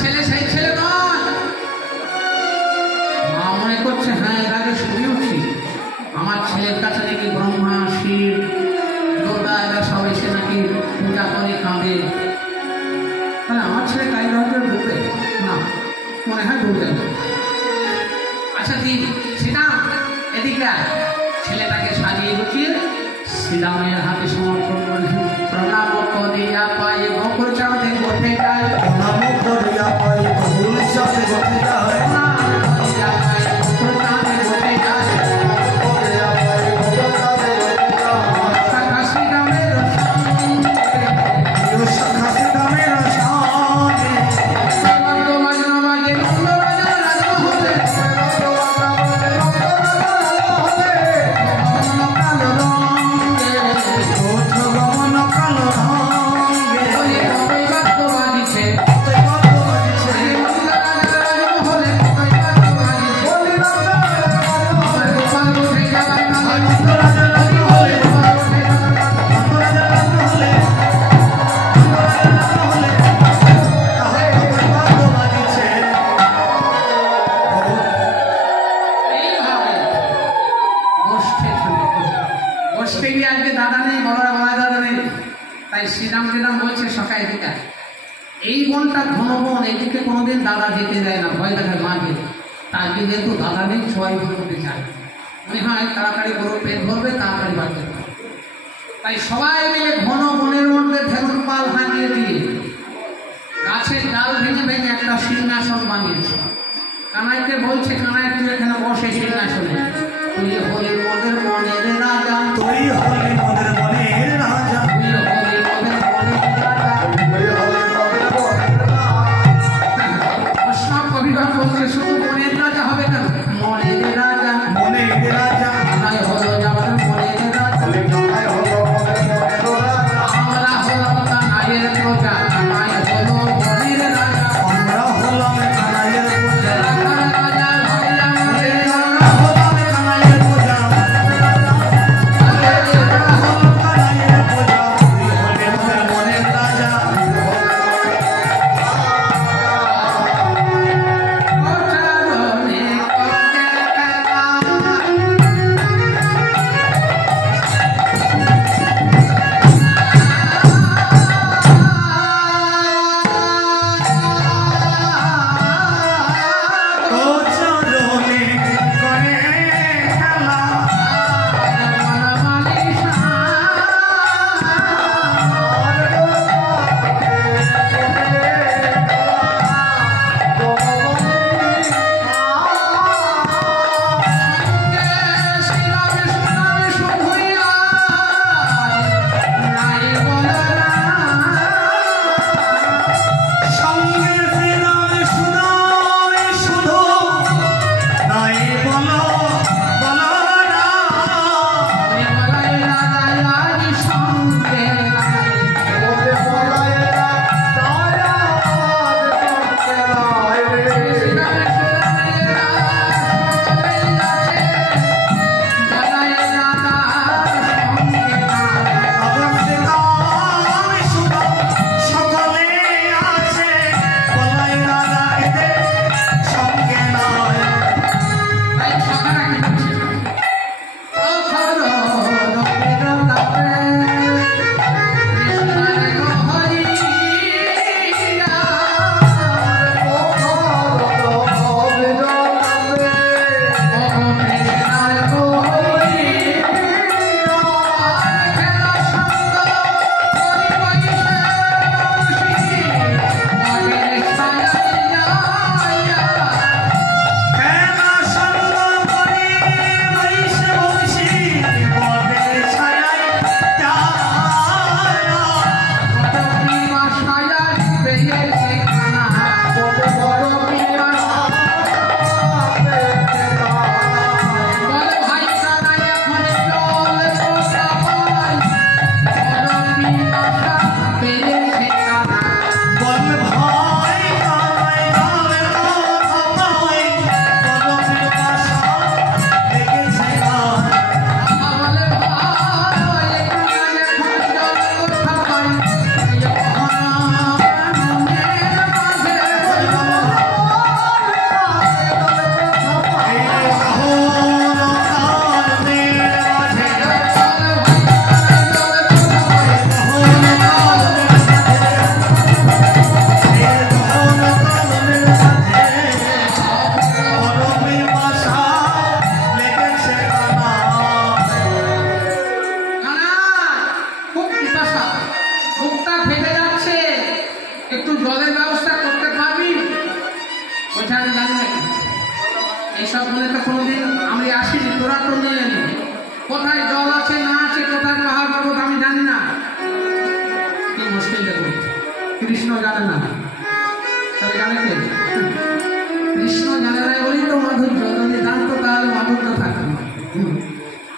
ছেলে সেই ছেলে নয়। মা মনে করছে হ্যাঁ এর আগে শুনেওছি আমার ছেলের কাছে নাকি ব্রহ্মা শিব দুর্গা এরা সব এসে নাকি পূজা করে কাঁদে। তাহলে আমার ছেলে তাই হয়তো ঢুকবে না, মনে হয় ঢুকবে না। আচ্ছা দিন শ্রীরাম এদিকে ছেলেটাকে সাজিয়ে গুছিয়ে শ্রীরামের হাতে সমর্পণ করেছে। প্রণাম করিয়া পায়ে বকুল চাঁদে বসে যায়, প্রণাম করিয়া পায়ে বকুল চাঁদে বসে যায়, প্রণাম করিয়া পায়ে বকুল চাঁদে বসে যায়। শাখা শ্রীরামের সঙ্গে শাখা শ্রীরামের সঙ্গে বাজনা বাজে নন্দ রাজা রাজমহলে, কালো রঙে ওঠ গমন কালো রঙে ওই কই বাদ্য বাজিছে, কতই বাদ্য বাজিছে, নন্দ রাজা রাজমহলে কই বাদ্য বাজিছে। বলি রাজা আমার গোপাল উঠে যাবার নামে নন্দ রাজা রাজা হলে, গোপাল উঠে যাবার নামে নন্দ রাজা রাজা হলে, নন্দ রাজা রাজা হলে তাহার কতই বাদ্য বাজিছে। এইভাবে গোষ্ঠে ছুটে গোষ্ঠে গিয়ে আজকে দাদা নেই, বড়রা বড় দাদা নেই, তাই শ্রীরাম বলছে সকাল দিকে এই বনটা ঘন বন, এদিকে কোনোদিন দাদা যেতে দেয় না, ভয় দেখায় মাকে। তার যেহেতু দাদা নেই সবাই করতে চায়, মনে হয় তাড়াতাড়ি গরুর পেট ভরবে, তাড়াতাড়ি বাড়তে পারবে। তাই সবাই মিলে ঘন বনের মধ্যে ধেনুর পাল হাঁকিয়ে দিয়ে গাছের ডাল ভেঙে ভেঙে একটা সিংহাসন বানিয়েছে। কানাইকে বলছে কানাই তুই এখানে বসে সিংহাসনে, তুই হলি মোদের মনের রাজা, তুই হলি মোদের মনের রাজা, তুই হলি মোদের মনের রাজা। তুই হলি মোদের মনের রাজা। সব কবিরা বলছে শুধু মনের রাজা হবে কেন, মনের রাজা, মনের রাজা, কানাই হলো যাবার মনের রাজা, কানাই হলো মোদের মনের রাজা, আমরা হলো কানাইয়ের প্রজা, কানাই হলো মনের রাজা। আমরা হলাম কানাইয়ের পূজা, রাজা ভাইয়া মনের আমরা হলাম কানাইয়ের পূজা, ওইসব মনে তো কোনোদিন আমি আসিনি, তোরা তো নিয়ে এলি। কোথায় জল আছে না আছে, কোথায় পাহাড় পর্বত আমি জানি না। কি মুশকিল দেখুন, কৃষ্ণ জানে না, তাহলে জানে কে? কৃষ্ণ জানে না বলেই তো মাধুর্য। যদি জানতো তাহলে মাধুর্য থাকতো না।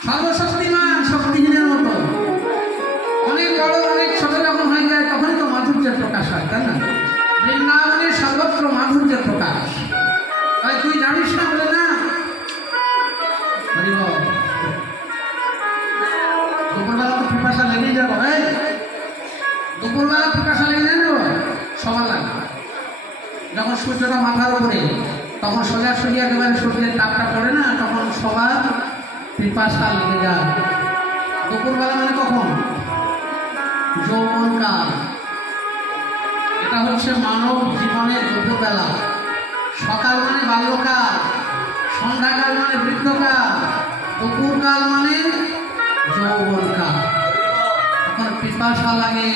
সর্বশক্তিমান শক্তিহীনের মতো অনেক বড় অনেক ছোট যখন হয়ে যায় তখনই তো মাধুর্যের প্রকাশ হয়, তাই না? বৃন্দাবনের সর্বত্র মাধুর্যের প্রকাশ। তাই তুই জানিস না বলে না। দুপুরবেলা তো পিপাসা লেগেই যাবো, দুপুরবেলা পিপাসা লেগে যাবো, সবার লাগে। যখন সূর্যটা মাথার উপরে, তখন সোজাসুজি একেবারে সূর্যের তাপটা পড়ে না, তখন সবার পিপাসা লেগে যায়। দুপুরবেলা মানে কখন? যৌবনকাল। এটা হচ্ছে মানব জীবনের দুপুরবেলা। সকাল মানে বাল্যকাল, সন্ধ্যাকাল মানে বৃদ্ধকাল, দুপুরকাল মানে যৌবনকাল। তখন পিপাসা লাগে,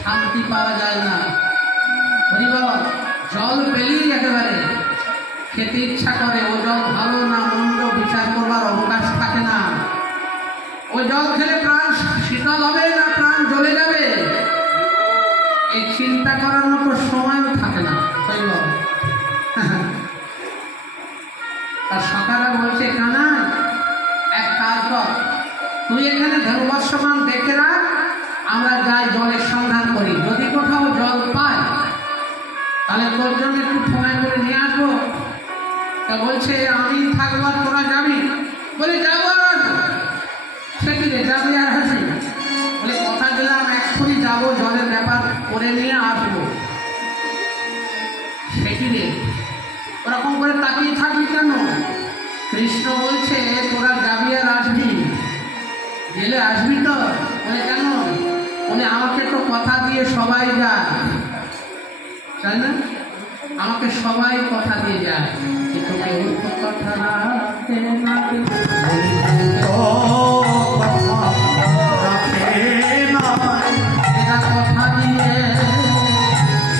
শান্তি পাওয়া যায় না। হরিবল, জল পেলেই একেবারে খেতে ইচ্ছা করে। ও জল ভালো না মন্দ বিচার করবার অবকাশ থাকে না। ও জল খেলে প্রাণ শীতল হবে না প্রাণ জ্বলে যাবে, এই চিন্তা করার মতো সময়ও থাকে না। হরিবল, তার সকালে বলছে, কানা এক কাজ কর, তুই এখানে ধর্মবর্ষমান দেখে রাখ, আমরা যাই জলের সন্ধান করি। যদি কোথাও জল পাই তাহলে তোর জন্য একটু সময় করে নিয়ে আসবো। তা বলছে, আমি থাকবো আর তোরা যাবি? বলে যাবো আর আসবো। সে কি রে, যাবি আর আসবি? বলে কথা দিলাম এক্ষুনি যাবো, জলের ব্যাপার করে নিয়ে আসবো। সে কি রে, ওরকম করে তাকিয়ে থাকবি কেন? কৃষ্ণ বলছে, তোরা যাবি আর আসবি, গেলে আসবি তো? বলে কেন? বলে আমাকে তো কথা দিয়ে সবাই যায়, তাই না? আমাকে সবাই কথা দিয়ে যায়, কিন্তু কেউ তো কথা রাখে না। এরা কথা দিয়ে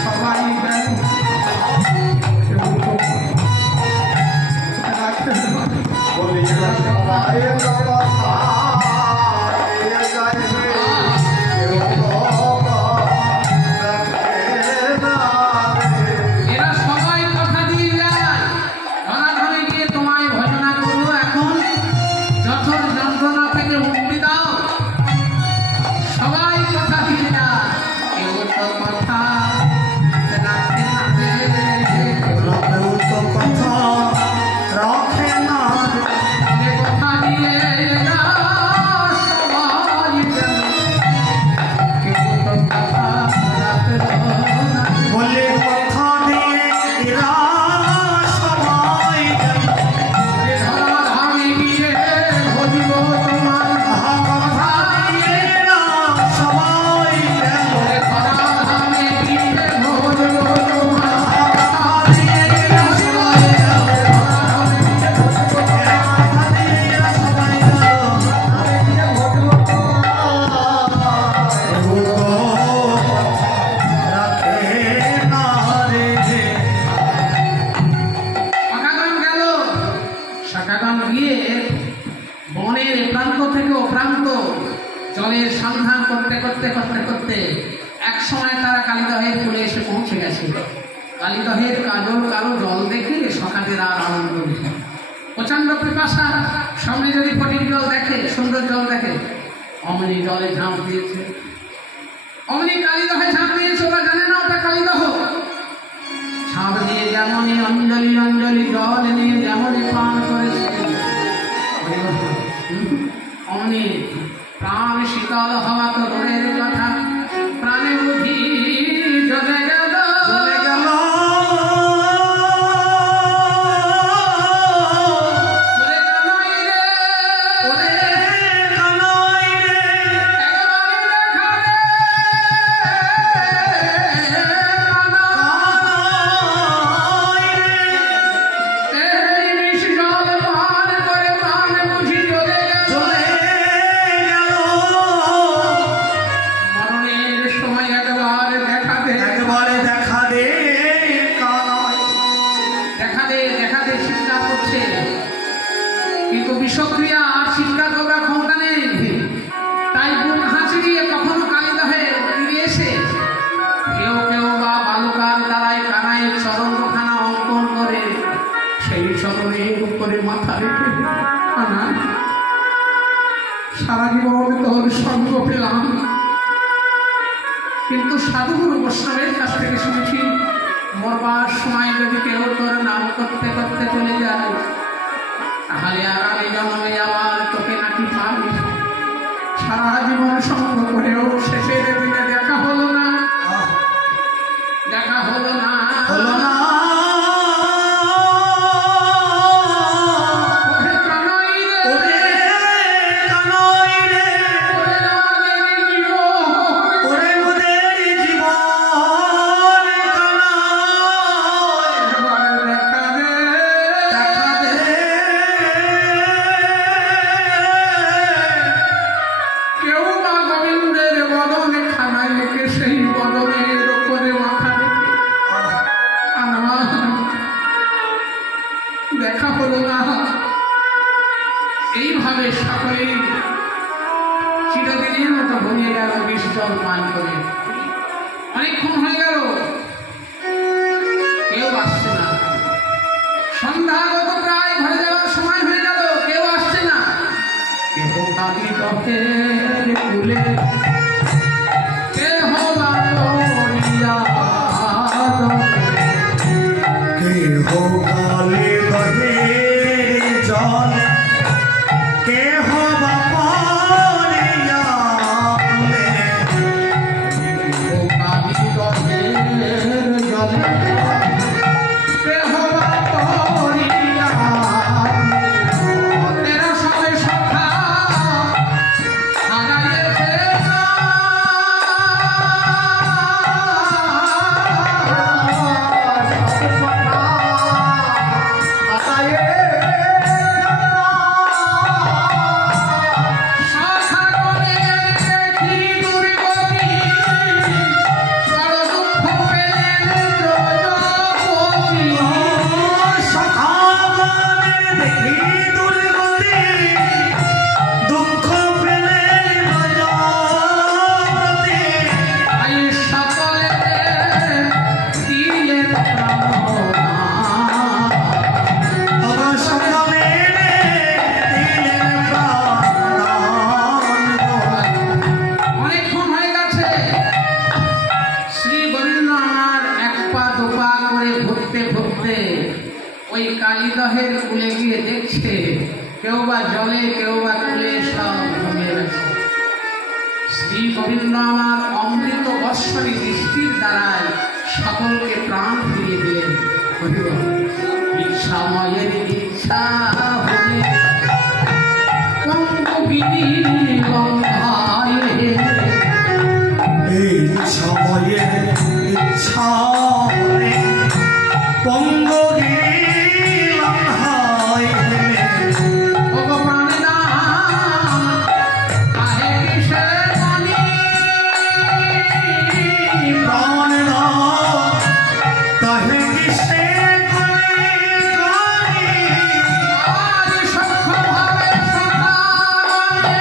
সবাই যায়, কেউ তো রাখে না। এরা সবাই কথা দিয়ে যায়, ধনাধনে গিয়ে তোমায় ভজনা করবো, এখন যথর যন্ত্রণা থেকে মুক্তি দাও। সবাই কথা দিয়ে যায়, কেউ তো কথা রাখে না রে। যে কথা দিয়ে এরা সবাই যায়, কেউ তো কথা রাখে না। ধরাধামে গিয়ে ভজিব তোমার, ধরাধামে গিয়ে ভজিব তোমার। শাখাগণ গেল, শাখাগণ গিয়ে বনের প্রান্ত থেকে ও প্রান্ত জলের সন্ধান করতে করতে করতে করতে এক সময় তারা কালিদহের কূলে এসে পৌঁছে গেছে। কালিদহের কাজল কালো জল দেখে সখাদের আর আনন্দ নেই। প্রচন্ড পিপাসা, সামনে যদি ফটিক জল দেখে, সুন্দর জল দেখে, অমনি জলে ঝাঁপ দিয়েছে। অমনি কালিদহে ঝাঁপ দিয়েছে, ওরা জানে না ওটা কালিদহ। ঝাঁপ দিয়ে যেমনই অঞ্জলি অঞ্জলি জল নিয়ে যেমনই পান করেছে, অমনি প্রাণ শীতল হওয়া তো দূরের কথা, প্রাণে বুঝি জ্বলে গেল। বলে কানাই রে, একেবারে দেখা রে, এই বিষ জল পান করে প্রাণ বুঝি জ্বলে গেল। মরণের সময় একবার তো বিষক্রিয়া আর চিৎকার করবার ক্ষমতা নেই। তাই বুক হাঁচিয়ে কখনো কালীদহে ফিরে এসে কেউ কেউ বা বালুকার দ্বারায় কানায় চরণখানা অঙ্কন করে সেই চরণের উপরে মাথা রেখে কানা সারা জীবন তোর সঙ্গ পেলাম, কিন্তু সাধুগুরু বৈষ্ণবের কাছ থেকে শুনেছি মরবার সময় যদি কেউ তোর নাম করতে করতে চলে যায় তাহলে আগামী জন্মে আবার তোকে নাকি পাবি। সারা জীবন সঙ্গ করেও শেষের দিনে দেখা হলো না, দেখা হলো না, হলো না। ওরে কানাই রে, ওরে কানাই রে, ওরে আমাদের জীবন, ওরে মোদের জীবন কানাই, এবার দেখা দে, দেখা দে। কেউ বা গোবিন্দের বদনে খানায় রেখে সেই বদনের ওপরে মাথা রেখে আমার দেখা হলো না। এইভাবে সকলেই চিরদিনের মতো ঘুমিয়ে গেল বিষ জল পান করে। অনেকক্ষণ হয়ে গেল, কেউ আসছে না। সন্ধ্যাগত প্রায় ঘরে যাওয়ার সময় হয়ে গেল, কেউ আসছে না। কেহ কালীদহের কূলে, কেহ বা করিয়া কেহ কালীদহে জল, কেহ বা পানিয়া বলে। অনেকক্ষণ হয়ে গেছে। শ্রী গোবিন্দ আমার এক পা দুপা করে ঘুরতে ঘুরতে ওই কালীদহের কূলে গিয়ে দেখছে কেউ বা জলে কেউ বা কূলে সব ঘুমিয়ে গেছে। শ্রী গোবিন্দ আমার অমৃত বৎসরী দৃষ্টির দ্বারায় সকলকে প্রাণ ফিরিয়ে দিলেন। ইচ্ছাময়ের ইচ্ছা হলে পঙ্গগিরি লঙ্ঘায়, এই সময়ে ইচ্ছা হলে পঙ্গগিরি লঙ্ঘায় হেলে। ভগবান কাহে কিসের মানি, প্রাণ নাথ তাহে কিসে করি করি। আজ সখ্য ভাবে সখা মনে,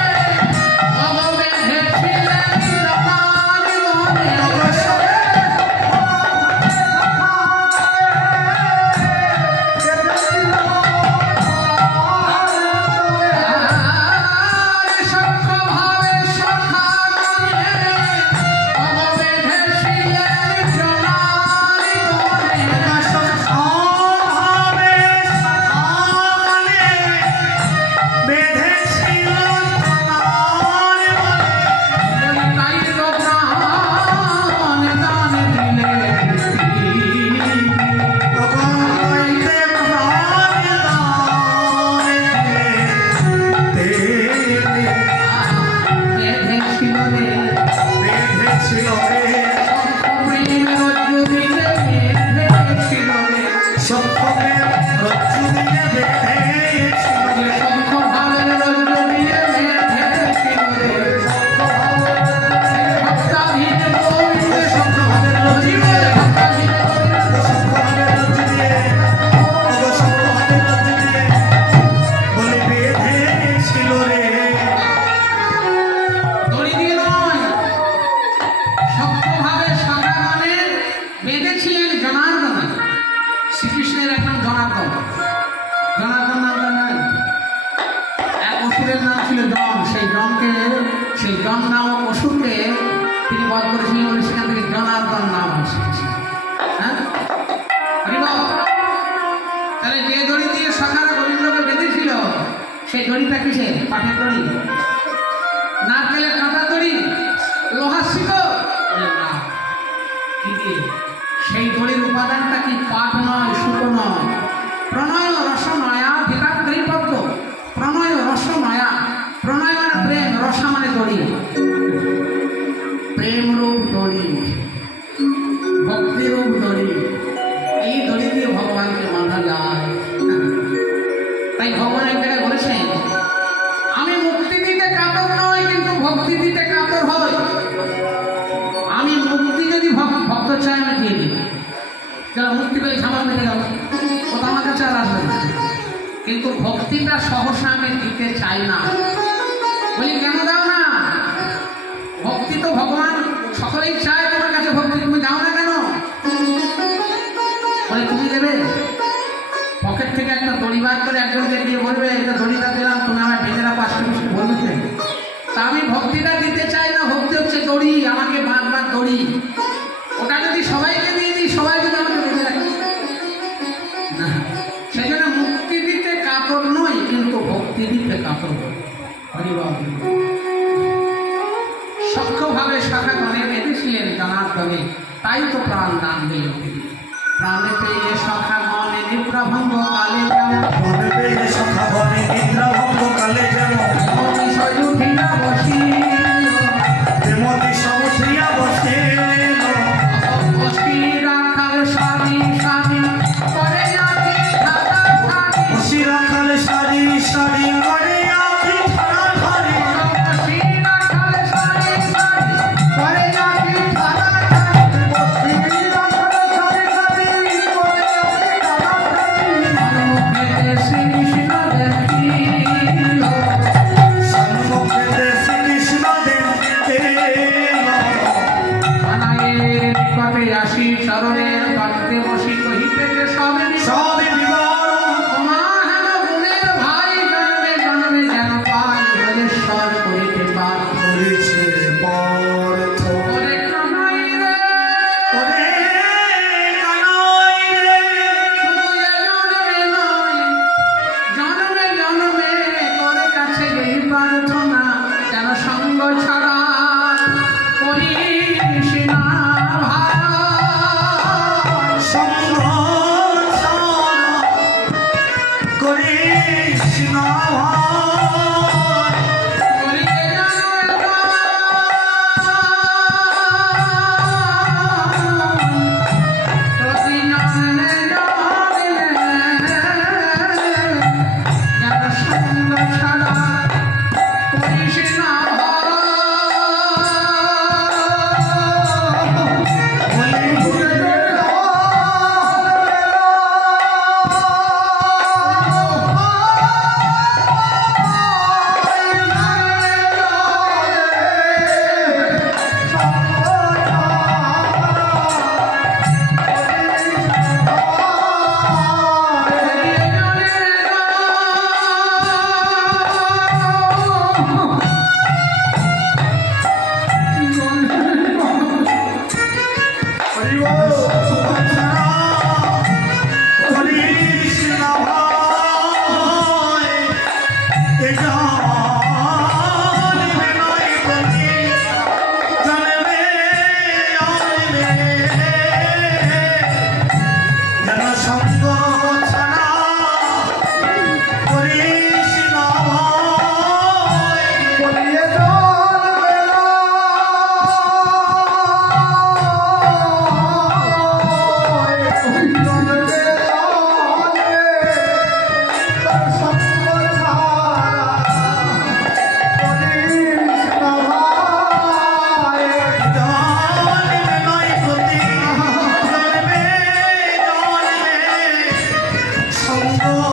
ভগবেধে ছিলেন রমার মনে। আজ সখ্য ভাবে সখা মনে, ভগবেধে ছিলেন রমার মনে। তাহলে যে দড়ি দিয়ে সখারা গোবিন্দকে বেঁধেছিল সেই দড়িটা কিসের? পাটের দড়ি, নারকেলের কাঁটার দড়ি, লোহার শিকল? না, কি দিয়ে? সেই দড়ির উপাদানটা কি? পাট নয়, সুতো নয়। প্রণয় রস নয়া ভিকাগ্রী পদ্ম। প্রণয় রস নয়া, প্রণয় মানে প্রেম, রসা মানে দড়ি, প্রেম রূপ দড়ি, ভক্তি রূপ দড়ি। এই দড়ি দিয়ে ভগবানকে বাঁধা যায়। তাই ভগবান এক জায়গায় বলেছেন, আমি মুক্তি দিতে কাতর নয়, কিন্তু ভক্তি দিতে কাতর হয়। আমি মুক্তি যদি ভক্ত চাই আমি দিয়ে দিই, যারা মুক্তি পেয়ে ঝামাল মেটে গেল, ও তো আমার কাছে আর আসবে না। কিন্তু ভক্তিটা সহসা আমি দিতে চাই না। বলি কেন দাও না? ভক্তি তো ভগবান সকলেই চায় তোমার কাছে ভক্তি, তুমি দাও না কেন? বলে তুমি দেবে? পকেট থেকে একটা দড়ি বার করে একজনকে দিয়ে বলবে এটা দড়িটা দিলাম, তুমি আমার ভেঙে রাখো, আজকে কিছু বলবে। তা আমি ভক্তিটা দিতে চাই না। ভক্তি হচ্ছে দড়ি, আমাকে বাঁধবার দড়ি। ওটা যদি সবাইকে দিয়ে দিই, সবাই যদি আমাকে বেঁধে রাখে না। সেই জন্য মুক্তি দিতে কাতর নই, কিন্তু ভক্তি দিতে কাতর নই। হরিবাব। সক্ষভাবে শাখা গণে বেঁধেছিলেন জনার্দনে, তাই তো প্রাণ দান দিলেন তিনি। প্রাণে পেয়ে সখা গণে নিদ্রাভঙ্গ কালে যেমন, মনে পেয়ে সখা বনে নিদ্রাভঙ্গ কালে যেমন, বিষয় উঠিয়া বসিল, প্রেমতি সমুদ্রিয়া বসিল, বসি রাখাল স্বামী স্বামী করে নাকি ঠাটা ঠাটি, বসি রাখাল সারি সারি করে আঁকি ঠাড়া ঠাড়ি, বসি রাখাল স্বামী স্বামী করে নাকি ঠাটা ঠাটি, বসি রাখাল সারি সারি করে আঁকি ঠাড়া ঠাড়ি, সম্মুখে শ্রীকৃষ্ণ দেখিল, সম্মুখে শ্রীকৃষ্ণ দেখিল, মানায়ের নিকটে আসি চরণের পাত্রে বসি কহিতেছে সবে সবে বিবরণ মা হেন গুণের ভাই, জন্মে জন্মে যেন পাই ব্রজেশ্বর করিতে পার। করেছে পার্থ। ওরে কানাই রে, ওরে কানাই রে, শুধু এ জন্মে নয়, জন্মে জন্মে তোর কাছে এই প্রার্থনা, যেন সঙ্গ ছাড়া করিস না ভাই। সঙ্গ ছাড়া করিস না ভাই।